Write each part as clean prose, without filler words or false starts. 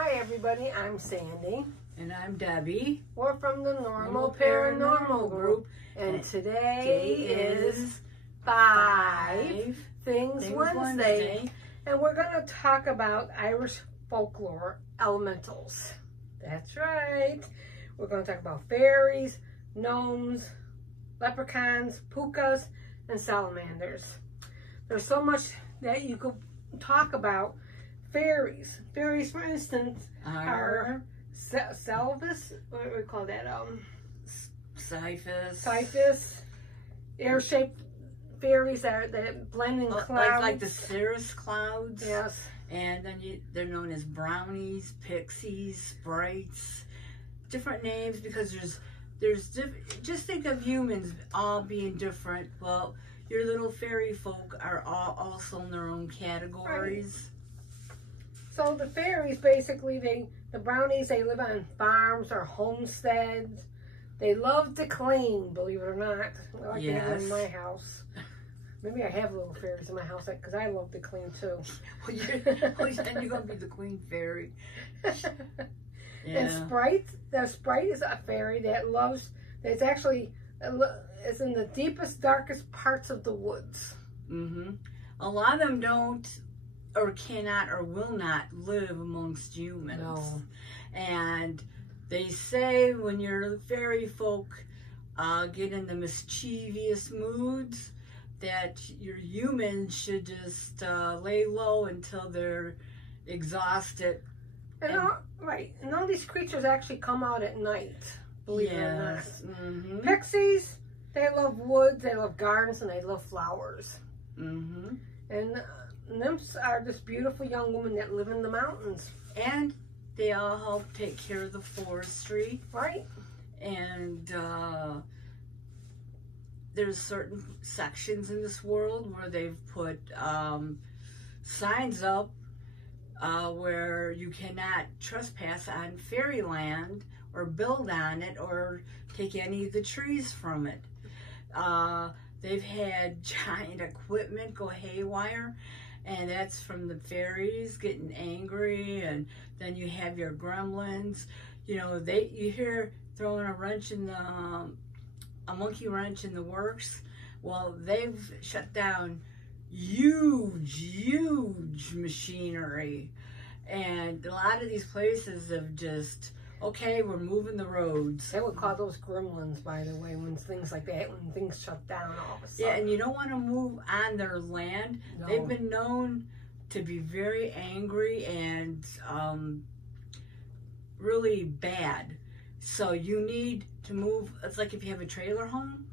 Hi everybody, I'm Sandy. And I'm Debbie. We're from the Normal Paranormal Group. And today is 5 Things Wednesday. And we're going to talk about Irish folklore elementals. That's right. We're going to talk about fairies, gnomes, leprechauns, pukas, and salamanders. There's so much that you could talk about. Fairies. Fairies, for instance, are salvis. What do we call that? Siphus. Air-shaped fairies that blend in clouds. Like the cirrus clouds. Yes. And then they're known as brownies, pixies, sprites. Different names because just think of humans all being different. Well, your little fairy folk are all also in their own categories. Right. So the fairies, basically, the brownies, they live on farms or homesteads. They love to clean, believe it or not. Like they have in my house. Maybe I have little fairies in my house because I love to clean too. Well, then you're going to be the queen fairy. Yeah. And Sprite, the Sprite is a fairy that's actually, it's in the deepest, darkest parts of the woods. Mm-hmm. A lot of them don't, or cannot, or will not live amongst humans. No. And they say when your fairy folk get in the mischievous moods, that your humans should just lay low until they're exhausted. And all these creatures actually come out at night, believe it or not. Mm-hmm. Pixies, they love woods, they love gardens, and they love flowers. Mm-hmm. And nymphs are just beautiful young women that live in the mountains. And they all help take care of the forestry. Right. And there's certain sections in this world where they've put signs up where you cannot trespass on fairyland or build on it or take any of the trees from it. They've had giant equipment go haywire, and that's from the fairies getting angry. And then you have your gremlins. You know, you hear throwing a wrench in a monkey wrench in the works. Well, they've shut down huge machinery, and a lot of these places have just, okay, we're moving the roads. They would call those gremlins, by the way, when things like that, when things shut down all of a sudden. Yeah, and you don't want to move on their land. No. They've been known to be very angry and really bad. So you need to move. It's like if you have a trailer home,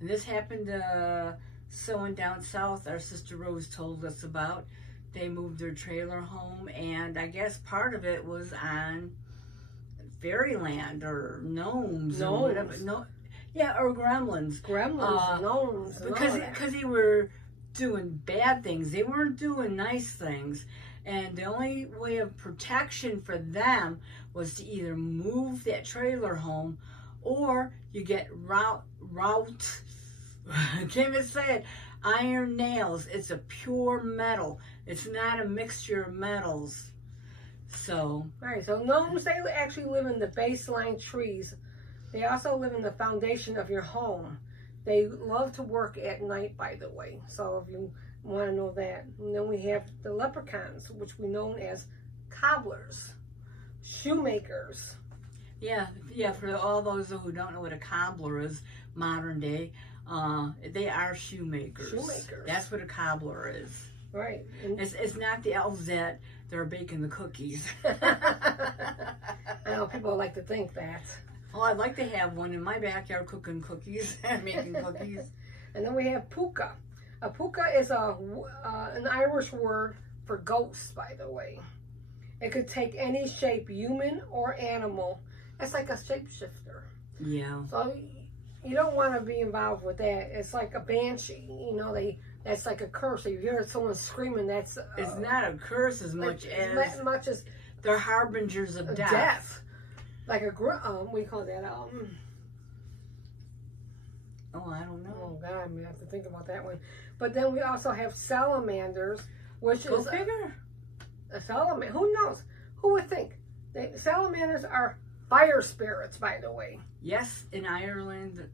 and this happened to someone down south our sister Rose told us about. They moved their trailer home, and I guess part of it was on fairyland or gnomes or whatever. No, yeah, or gremlins. Gnomes, because they were doing bad things. They weren't doing nice things. And the only way of protection for them was to either move that trailer home, or you get I can't even say it, iron nails. It's a pure metal. It's not a mixture of metals. So. Right, so gnomes, they actually live in the baseline trees. They also live in the foundation of your home. They love to work at night, by the way. So if you want to know that. And then we have the leprechauns, which we know as cobblers, shoemakers. Yeah, for all those who don't know what a cobbler is, modern day, they are shoemakers. That's what a cobbler is. Right. It's not the elves that they're baking the cookies. I know people like to think that. Oh, I'd like to have one in my backyard cooking cookies and making cookies. And then we have puka. A puka is an Irish word for ghosts, by the way. It could take any shape, human or animal. It's like a shapeshifter. Yeah. So you don't want to be involved with that. It's like a banshee. You know, that's like a curse. If you hear someone screaming, that's... it's not a curse as much as they're harbingers of death. Like a, what do you call that? Oh, I don't know. Oh, God, I'm going to have to think about that one. But then we also have salamanders, which Go figure. A salamander, who knows? Who would think? Salamanders are fire spirits, by the way. Yes, in Ireland.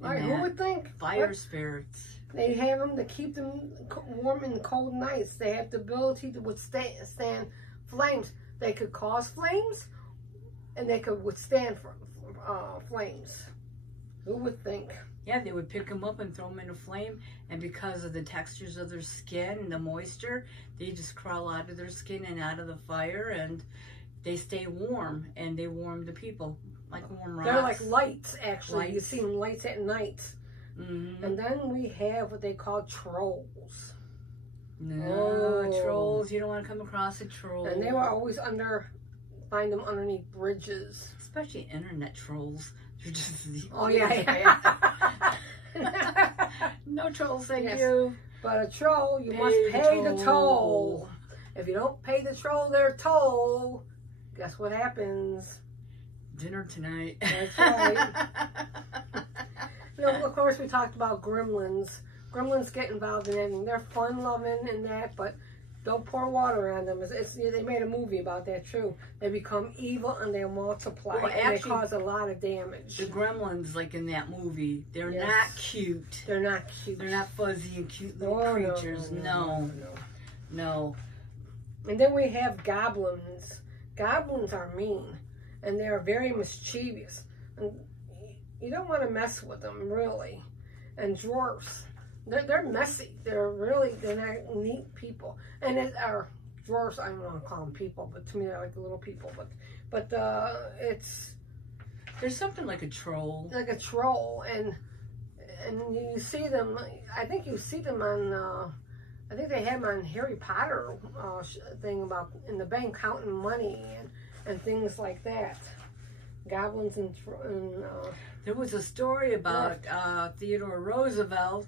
Right, who would think? Fire spirits. They have them to keep them warm in cold nights. They have the ability to withstand flames. They could cause flames, and they could withstand flames. Who would think? Yeah, they would pick them up and throw them in a flame, and because of the textures of their skin and the moisture, they just crawl out of their skin and out of the fire, and they stay warm, and they warm the people like warm rocks. They're like lights, actually. Lights. You see them lights at night. Mm-hmm. And then we have what they call trolls. No, trolls. You don't want to come across a troll. And they were always find them underneath bridges. Especially internet trolls. They're just yeah. No trolls, thank you. But a troll, you must pay the toll. If you don't pay the troll their toll, guess what happens? Dinner tonight. That's right. Of course, we talked about gremlins. Gremlins get involved in anything. They're fun-loving and that, but don't pour water on them. They made a movie about that, too. They become evil and they multiply, and they cause a lot of damage. The gremlins, like in that movie, they're not cute. They're not cute. They're not fuzzy and cute little creatures. No. And then we have goblins. Goblins are mean, and they're very mischievous. And you don't want to mess with them, really. And dwarfs, they're messy. They're not neat people. And dwarfs, I don't want to call them people, but to me they're like little people. But there's something like a troll. Like a troll, and you see them. I think you see them on. I think they have them on Harry Potter thing about in the bank counting money and things like that. Goblins and there was a story about Theodore Roosevelt,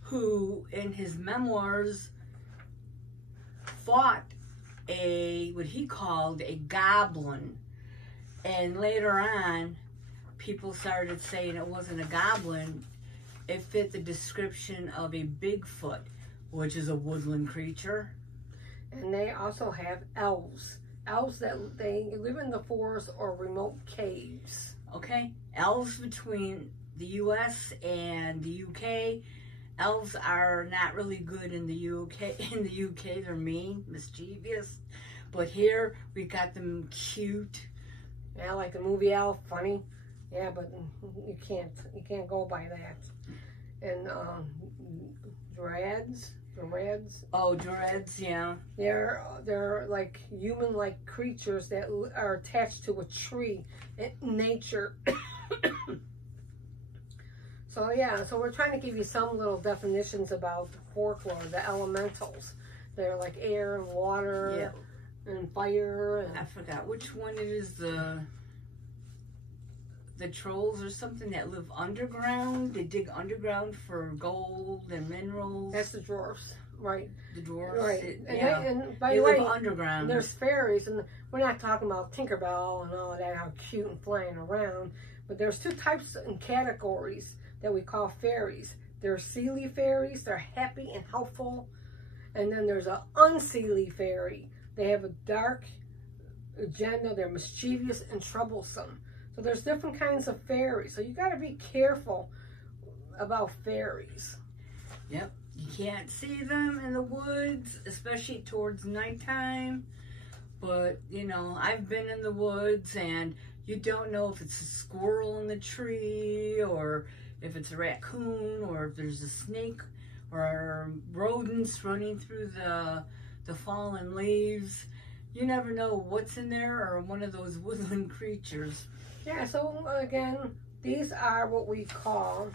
who in his memoirs fought what he called a goblin, and later on people started saying it wasn't a goblin. It fit the description of a Bigfoot, which is a woodland creature. And they also have elves. Elves that they live in the forest or remote caves. Okay, elves between the U.S. and the U.K. Elves are not really good in the U.K. In the U.K., they're mean, mischievous. But here, we got them cute. Yeah, like the movie Elf, funny. Yeah, but you can't go by that. And dreads. Oh, dreads, yeah. They're like human-like creatures that are attached to a tree in nature. So we're trying to give you some little definitions about folklore, the elementals. They're like air and water and fire. And I forgot which one it is. The trolls or something that live underground. They dig underground for gold and minerals. That's the dwarfs, right? The dwarfs, right? And by they the way, live underground. There's fairies, and we're not talking about Tinkerbell and all that, how cute and flying around. But there's two types and categories that we call fairies. There's seelie fairies. They're happy and helpful, and then there's an unseelie fairy. They have a dark agenda. They're mischievous and troublesome. So there's different kinds of fairies. So you got to be careful about fairies. Yep. You can't see them in the woods, especially towards nighttime. But, I've been in the woods and you don't know if it's a squirrel in the tree or if it's a raccoon or if there's a snake or rodents running through the fallen leaves. You never know what's in there or one of those woodland creatures. Yeah, so again, these are what we call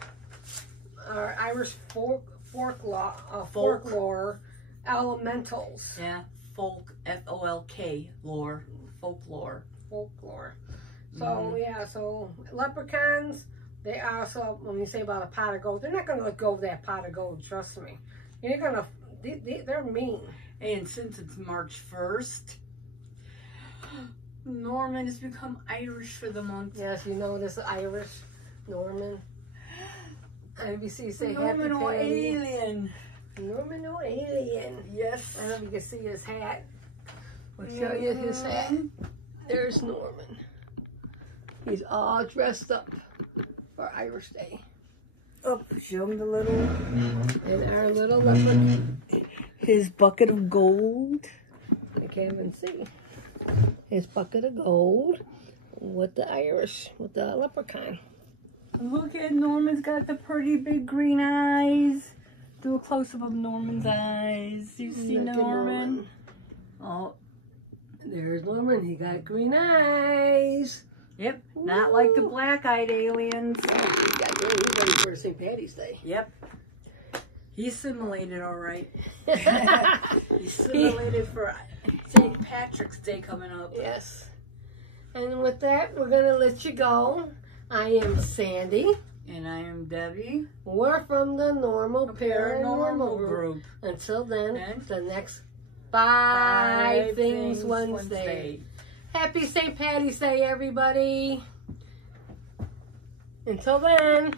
our Irish folklore elementals. Yeah, folk, F-O-L-K, lore, folklore. Folklore. So, so leprechauns, they also, when you say about a pot of gold, they're not going to let go of that pot of gold, trust me. They're mean. And since it's March 1st, Norman has become Irish for the month. Yes, you know this Irish Norman. NBC say Norman happy O'Alien. Norman O'Alien. Yes. I don't know if you can see his hat. We'll show you his hat. There's Norman. He's all dressed up for Irish Day. Oh, show him the little... And our little leopard. His bucket of gold. I can't even see. His bucket of gold with the leprechaun. Look at Norman's got the pretty big green eyes. Do a close-up of Norman's eyes. You see Norman? Oh. There's Norman. He got green eyes. Yep. Not like the black-eyed aliens. Yeah, he got green. He's ready for St. Patty's Day. Yep. He assimilated all right. He assimilated for St. Patrick's Day coming up. Yes. And with that, we're going to let you go. I am Sandy. And I am Debbie. We're from the Normal Paranormal Group. Until then, the next 5 Things Wednesday. Happy St. Patty's Day, everybody. Until then.